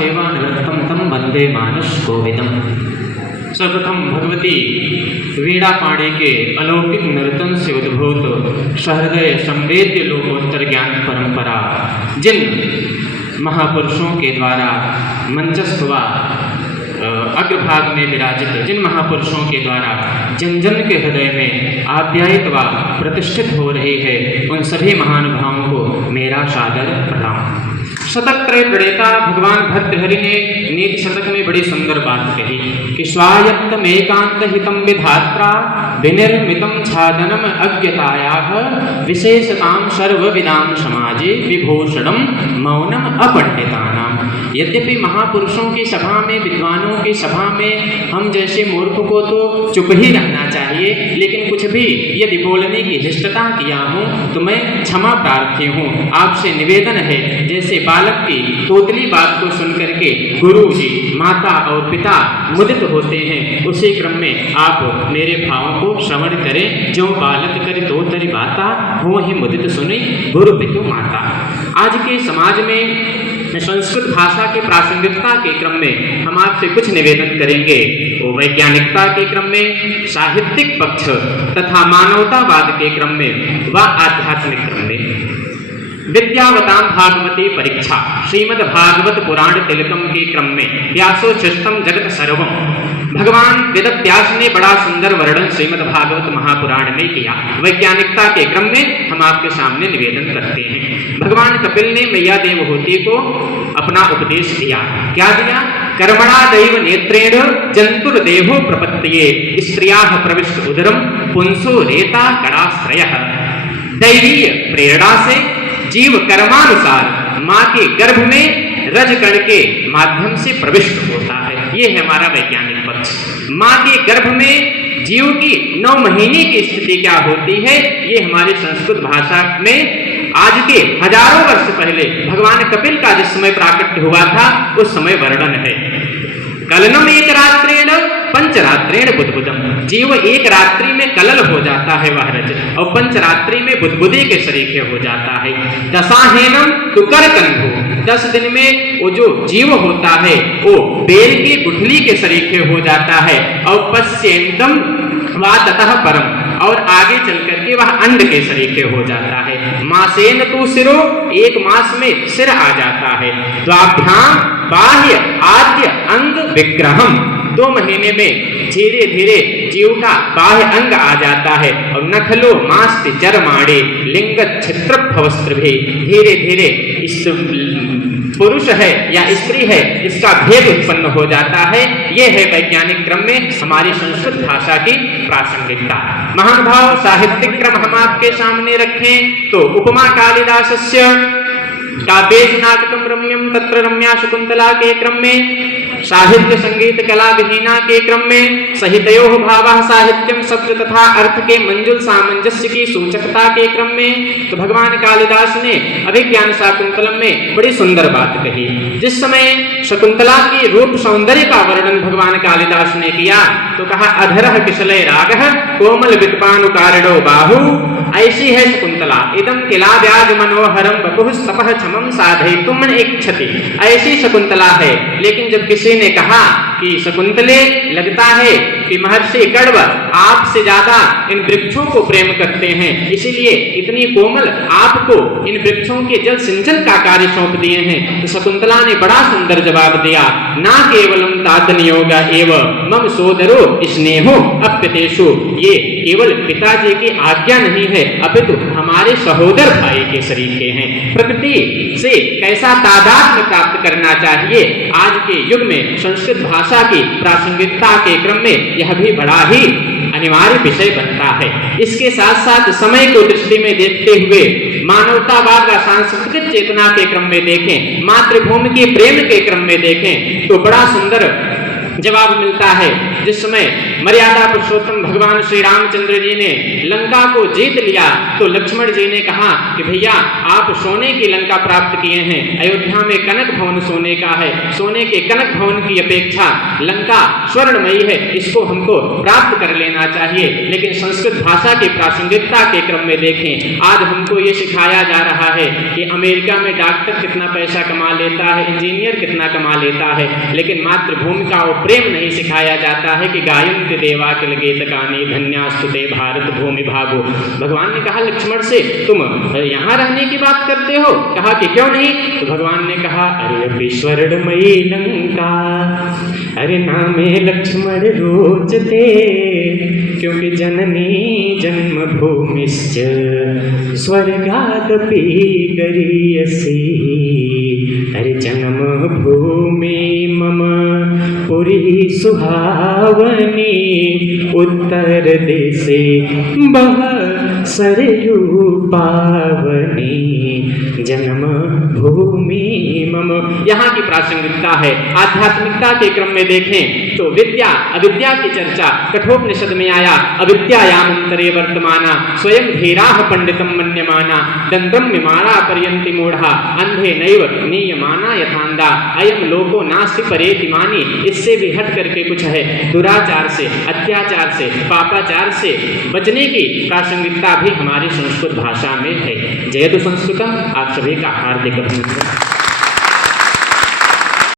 सेवानिवृत्तं तं वन्दे मानसकोविदम्। सर्वप्रथम भगवती वीणा पाणी के अलौकिक नर्तन से उद्भूत सहृदय संवेद्य लोकोत्तर ज्ञान परंपरा जिन महापुरुषों के द्वारा मंचस्थ व अग्रभाग में विराजित जिन महापुरुषों के द्वारा जन जन के हृदय में आप्यायित व प्रतिष्ठित हो रही है, उन सभी महानुभावों को मेरा सादर प्रणाम। शतक त्रय प्रणेता भगवान भर्तृहरि ने नीति शतक में बड़ी सुंदर बात कही कि स्वायत्तम एकांत हितम विधात्रा विनिर्मितम छादनम अज्ञतायाः विशेषताम सर्वविदाम समाजे विभूषणम मौनम अपंडितानाम। यद्यपि महापुरुषों की सभा में, विद्वानों की सभा में हम जैसे मूर्ख को तो चुप ही रहना चाहिए, लेकिन कुछ भी यदि बोलने की धृष्टता किया हूँ तो मैं क्षमा प्रार्थी हूँ। आपसे निवेदन है, जैसे बालक की तोतली बात को सुनकर के गुरु जी, माता और पिता मुदित होते हैं, उसी क्रम में आप मेरे भावों को श्रवण करें। जो बालक करे तो तरी बाता हो ही मुदित सुनी गुरु पितु माता। आज के समाज में संस्कृत भाषा की प्रासंगिकता के क्रम में हम आपसे कुछ निवेदन करेंगे। वो वैज्ञानिकता के क्रम में, साहित्यिक पक्ष तथा मानवतावाद के क्रम में व आध्यात्मिक क्रम में। विद्यावताम भागवती परीक्षा श्रीमद् भागवत पुराण तिलकम के क्रम में व्यासोच्छिष्टम जगत सर्वम। भगवान वेदव्यास ने बड़ा सुंदर वर्णन श्रीमद् भागवत महापुराण में किया। वैज्ञानिकता के क्रम में हम आपके सामने निवेदन करते हैं। भगवान कपिल ने मैया देवहूति को अपना उपदेश दिया। क्या दिया? कर्मणा दैव नेत्रेण जंतुर्देहो प्रपत्तिये स्त्रियाः प्रविष्ट उदरम पुंसो रेता कड़ाश्रयः। दैवीय प्रेरणा से जीव कर्मानुसार माँ के गर्भ में रजकण के माध्यम से प्रविष्ट होता है। ये है हमारा वैज्ञानिक पक्ष। माँ के गर्भ में जीव की 9 महीने की स्थिति क्या होती है, ये हमारी संस्कृत भाषा में आज के हजारों वर्ष पहले भगवान कपिल का जिस समय प्राकट्य हुआ था उस समय वर्णन है। कलनम एक रात्रेण पंचरात्रेण बुद्बुदम। जीव एक रात्रि में कलल हो जाता है वह रज, और पंचरात्रि में बुद्बुदे के सरीखे हो जाता है। दशाहेनम तुकर कंधो। 10 दिन में वो जो जीव होता है वो बेल की गुठली के सरीखे हो जाता है। और पश्येंतम वा ततः परम, और आगे चल करके वह अंड के सरीखे हो जाता है। मासेन तु सिरो, 1 मास में सिर आ जाता है। द्वाभ्याम बाह्य आद्य अंग विग्रहम। 2 महीने में धीरे धीरे जीव का बाह्य अंग आ जाता है। और नखलो मास्ति चरमाणे लिंग छिद्रभवस्त्र भी। धीरे धीरे इस पुरुष है या स्त्री है इसका भेद उत्पन्न हो जाता है। ये है वैज्ञानिक क्रम में हमारी संस्कृत भाषा की प्रासंगिकता। महानुभाव, साहित्यिक क्रम हम आपके सामने रखें तो उपमा कालिदासस्य काव्येषु नाटकम रम्यम तत्र रम्या शकुंतला के क्रम में, साहित्य संगीत कला विहीना के क्रम में, सहितयोः भावः साहित्यम शब्द तथा अर्थ के मंजुल सामंजस्य की सूचकता के क्रम में। तो भगवान कालिदास ने अभिज्ञान शाकुंतलम में बड़ी सुंदर बात कही। जिस समय शकुंतला की रूप सौंदर्य का वर्णन भगवान कालिदास ने किया तो कहा अधरः किशलय रागः कोमल विद्पानुकारिणो बाहु। ऐसी है शकुंतला, इदम किला व्याज मनोहरम बपुः तपः क्षमं साधयितुम इच्छति। ऐसी शकुंतला है। लेकिन जब किसी ने कहा कि शकुंतले, लगता है कि महर्षि कण्व आपसे ज्यादा इन वृक्षों को प्रेम करते हैं, इसीलिए इतनी कोमल आपको इन वृक्षों के जल सिंचन का कार्य सौंप दिए हैं। तो शकुंतला ने बड़ा सुंदर जवाब दिया, ना केवलम तात नियोग एव मम सोदरो स्नेहो अप्यतेषु। ये केवल पिताजी की आज्ञा नहीं है अपितु हमारे सहोदर भाई के सरीखे हैं। प्रकृति से कैसा तादात्म्य प्राप्त करना चाहिए, आज के युग में संस्कृत भाषा की प्रासंगिकता के क्रम में यह भी बड़ा ही अनिवार्य विषय बनता है। इसके साथ साथ समय को दृष्टि में देखते हुए मानवतावाद व सांस्कृतिक चेतना के क्रम में देखें, मातृभूमि के प्रेम के क्रम में देखें तो बड़ा सुंदर जवाब मिलता है जिस समय मर्यादा पुरुषोत्तम भगवान श्री रामचंद्र जी ने लंका को जीत लिया तो लक्ष्मण जी ने कहा कि भैया आप सोने की लंका प्राप्त किए हैं, अयोध्या में कनक भवन सोने का है, सोने के कनक भवन की अपेक्षा लंका स्वर्णमयी है, इसको हमको प्राप्त कर लेना चाहिए। लेकिन संस्कृत भाषा की प्रासंगिकता के क्रम में देखें, आज हमको ये सिखाया जा रहा है कि अमेरिका में डॉक्टर कितना पैसा कमा लेता है, इंजीनियर कितना कमा लेता है, लेकिन मातृभूमि का वो प्रेम नहीं सिखाया जाता है कि गायन्ति देवा किल गेतकानि धन्यास्तुते भारत भूमि भागो। भगवान ने कहा लक्ष्मण से तुम यहाँ रहने की बात करते हो, कहा कि क्यों नहीं? तो भगवान ने कहा अरे अभी स्वर्णमयी लंका, अरे नामे लक्ष्मण रोचते, क्योंकि जननी जन्मभूमिश्च स्वर्गादपि गरीयसी, अरे जन्म भूमि मम पुरी सुहावनी, उत्तर देशे बह सरयू पावनी, जन्म भूमि मम। यहाँ की प्रासंगिकता है। आध्यात्मिकता के क्रम में देखें तो विद्या अविद्या की चर्चा कठोपनिषद में आया, अविद्यायामंतरे वर्तमाना स्वयं धीराः पंडितम मन्यमाना, दंद्रम विमाना पर्यंति मूढ़ा, अंधे नैव नीयमाना यथांधा, अयम लोको नास्ति परेति मानी। इससे भी हट करके कुछ है, दुराचार से, अत्याचार से, पापाचार से बचने की प्रासंगिकता भी हमारी संस्कृत भाषा में है। जयतु संस्कृतम। आप सभी का हार्दिक अभिनंदन।